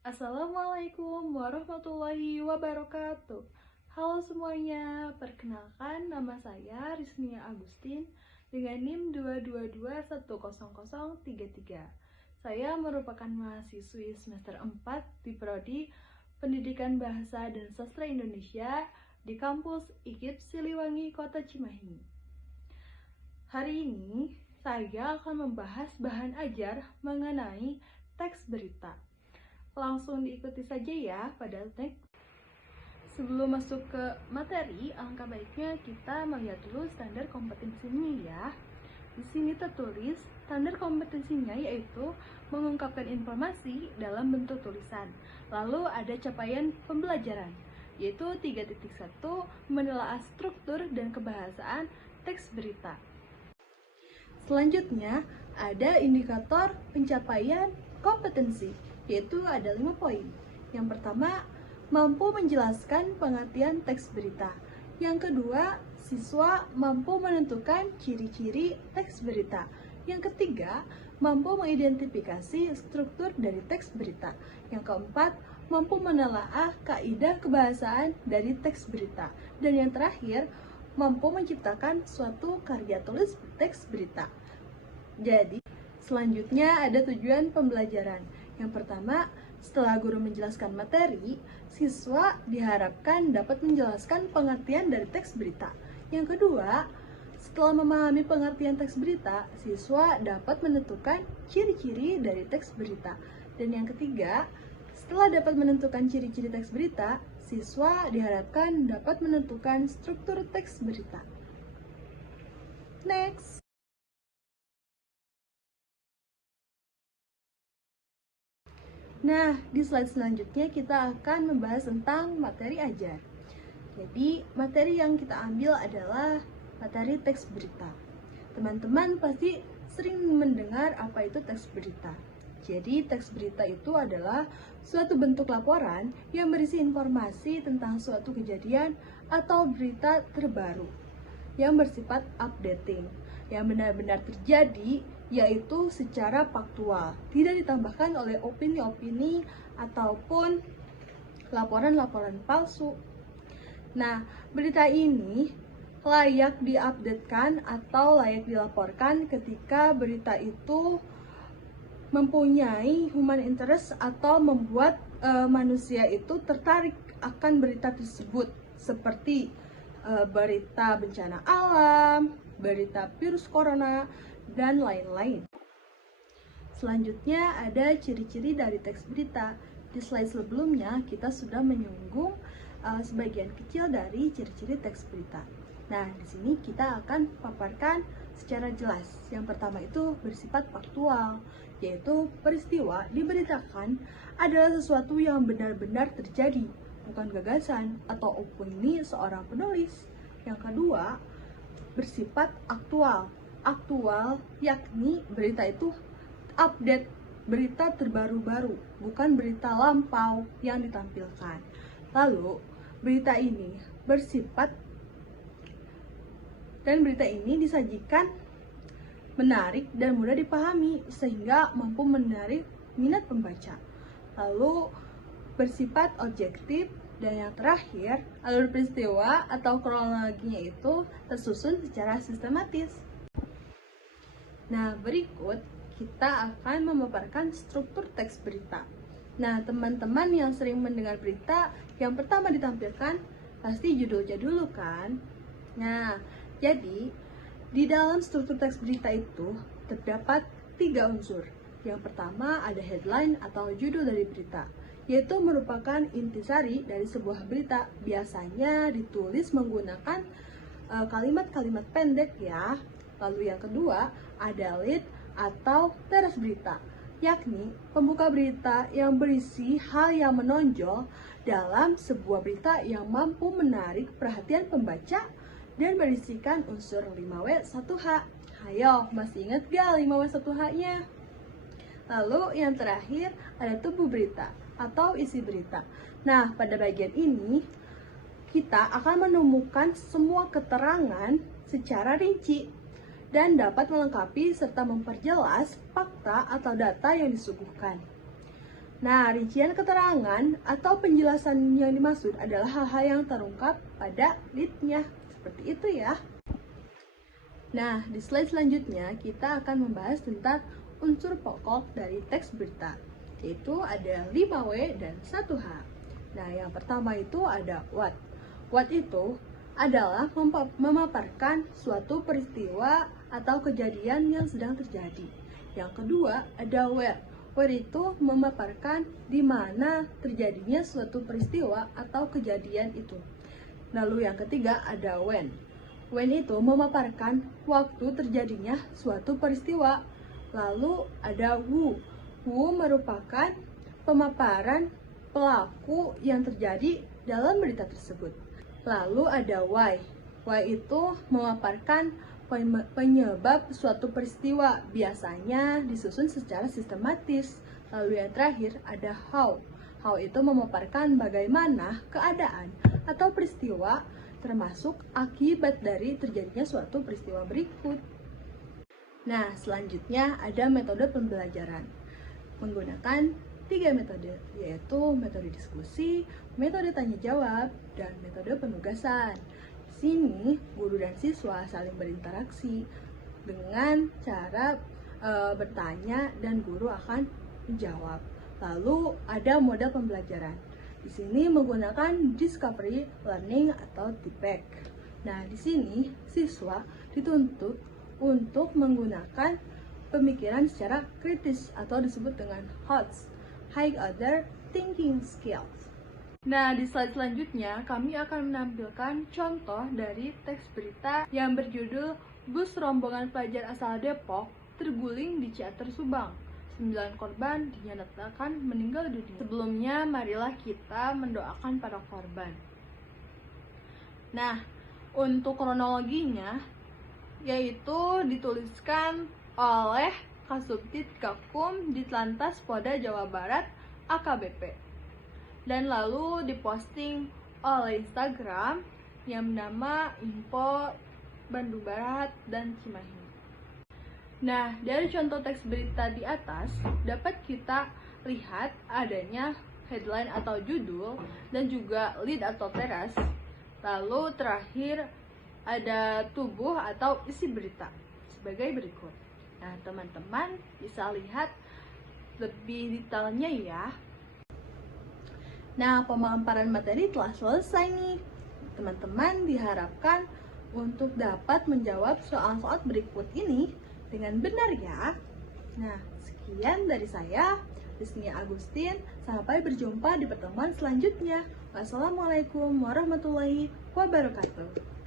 Assalamualaikum warahmatullahi wabarakatuh. Halo semuanya, perkenalkan nama saya Riznia Agustin dengan NIM 222100033. Saya merupakan mahasiswi semester 4 di Prodi Pendidikan Bahasa dan Sastra Indonesia di kampus IKIP Siliwangi, Kota Cimahi. Hari ini saya akan membahas bahan ajar mengenai teks berita. Langsung diikuti saja ya pada teks. Sebelum masuk ke materi, alangkah baiknya kita melihat dulu standar kompetensinya ya. Di sini tertulis standar kompetensinya yaitu mengungkapkan informasi dalam bentuk tulisan. Lalu ada capaian pembelajaran, yaitu 3.1 menelaah struktur dan kebahasaan teks berita. Selanjutnya, ada indikator pencapaian kompetensi, yaitu ada 5 poin. Yang pertama, mampu menjelaskan pengertian teks berita. Yang kedua, siswa mampu menentukan ciri-ciri teks berita. Yang ketiga, mampu mengidentifikasi struktur dari teks berita. Yang keempat, mampu menelaah kaidah kebahasaan dari teks berita. Dan yang terakhir, mampu menciptakan suatu karya tulis teks berita. Jadi, selanjutnya ada tujuan pembelajaran. Yang pertama, setelah guru menjelaskan materi, siswa diharapkan dapat menjelaskan pengertian dari teks berita. Yang kedua, setelah memahami pengertian teks berita, siswa dapat menentukan ciri-ciri dari teks berita. Dan yang ketiga, setelah dapat menentukan ciri-ciri teks berita, siswa diharapkan dapat menentukan struktur teks berita. Next. Nah, di slide selanjutnya kita akan membahas tentang materi ajar. Jadi, materi yang kita ambil adalah materi teks berita. Teman-teman pasti sering mendengar apa itu teks berita. Jadi, teks berita itu adalah suatu bentuk laporan yang berisi informasi tentang suatu kejadian atau berita terbaru yang bersifat updating, yang benar-benar terjadi, yaitu secara faktual, tidak ditambahkan oleh opini-opini ataupun laporan-laporan palsu. Nah, berita ini layak diupdatekan atau layak dilaporkan ketika berita itu mempunyai human interest atau membuat manusia itu tertarik akan berita tersebut, seperti berita bencana alam, berita virus corona, dan lain-lain. Selanjutnya ada ciri-ciri dari teks berita. Di slide sebelumnya kita sudah menyinggung sebagian kecil dari ciri-ciri teks berita. Nah, di sini kita akan paparkan secara jelas. Yang pertama itu bersifat faktual, yaitu peristiwa diberitakan adalah sesuatu yang benar-benar terjadi, bukan gagasan atau opini seorang penulis. Yang kedua, bersifat aktual. Aktual yakni berita itu update, berita terbaru-baru, bukan berita lampau yang ditampilkan. Lalu, berita ini bersifat dan berita ini disajikan menarik dan mudah dipahami sehingga mampu menarik minat pembaca. Lalu, bersifat objektif. Dan yang terakhir, alur peristiwa atau kronologinya itu tersusun secara sistematis. Nah, berikut kita akan memaparkan struktur teks berita. Nah, teman-teman yang sering mendengar berita, yang pertama ditampilkan pasti judulnya dulu kan? Nah, jadi di dalam struktur teks berita itu terdapat 3 unsur. Yang pertama ada headline atau judul dari berita, yaitu merupakan intisari dari sebuah berita. Biasanya ditulis menggunakan kalimat-kalimat pendek ya. Lalu yang kedua ada lead atau teras berita, yakni pembuka berita yang berisi hal yang menonjol dalam sebuah berita yang mampu menarik perhatian pembaca dan berisikan unsur 5W1H. Ayo, masih ingat gak 5W1H-nya? Lalu yang terakhir ada tubuh berita atau isi berita. Nah, pada bagian ini kita akan menemukan semua keterangan secara rinci dan dapat melengkapi serta memperjelas fakta atau data yang disuguhkan. Nah, rincian keterangan atau penjelasan yang dimaksud adalah hal-hal yang terungkap pada lead-nya. Seperti itu ya. Nah, di slide selanjutnya kita akan membahas tentang unsur pokok dari teks berita, yaitu ada 5W dan 1H. Nah, yang pertama itu ada what. What itu adalah memaparkan suatu peristiwa atau kejadian yang sedang terjadi. Yang kedua ada where. Where itu memaparkan di mana terjadinya suatu peristiwa atau kejadian itu. Lalu yang ketiga ada when. When itu memaparkan waktu terjadinya suatu peristiwa. Lalu ada who. Who merupakan pemaparan pelaku yang terjadi dalam berita tersebut. Lalu ada why. Why itu memaparkan penyebab suatu peristiwa, biasanya disusun secara sistematis. Lalu yang terakhir ada how. How itu memaparkan bagaimana keadaan atau peristiwa termasuk akibat dari terjadinya suatu peristiwa berikut. Nah, selanjutnya ada metode pembelajaran menggunakan 3 metode, yaitu metode diskusi, metode tanya jawab, dan metode penugasan. Di sini, guru dan siswa saling berinteraksi dengan cara bertanya dan guru akan menjawab. Lalu ada model pembelajaran. Di sini menggunakan discovery learning atau TPEC. Nah, di sini siswa dituntut untuk menggunakan pemikiran secara kritis atau disebut dengan HOTS, High Order Thinking Skills. Nah, di slide selanjutnya kami akan menampilkan contoh dari teks berita yang berjudul Bus rombongan pelajar asal Depok terguling di Ciater Subang. 9 korban dinyatakan meninggal dunia. Sebelumnya, marilah kita mendoakan para korban. Nah, untuk kronologinya, yaitu dituliskan oleh Kasubdit Gakum Ditlantas Polda Jawa Barat AKBP. Dan lalu diposting oleh Instagram yang bernama Info Bandung Barat dan Cimahi. Nah, dari contoh teks berita di atas dapat kita lihat adanya headline atau judul dan juga lead atau teras. Lalu terakhir ada tubuh atau isi berita sebagai berikut. Nah, teman-teman bisa lihat lebih detailnya ya. Nah, pemaparan materi telah selesai nih. Teman-teman diharapkan untuk dapat menjawab soal-soal berikut ini dengan benar ya. Nah, sekian dari saya, Riznia Agustin. Sampai berjumpa di pertemuan selanjutnya. Wassalamualaikum warahmatullahi wabarakatuh.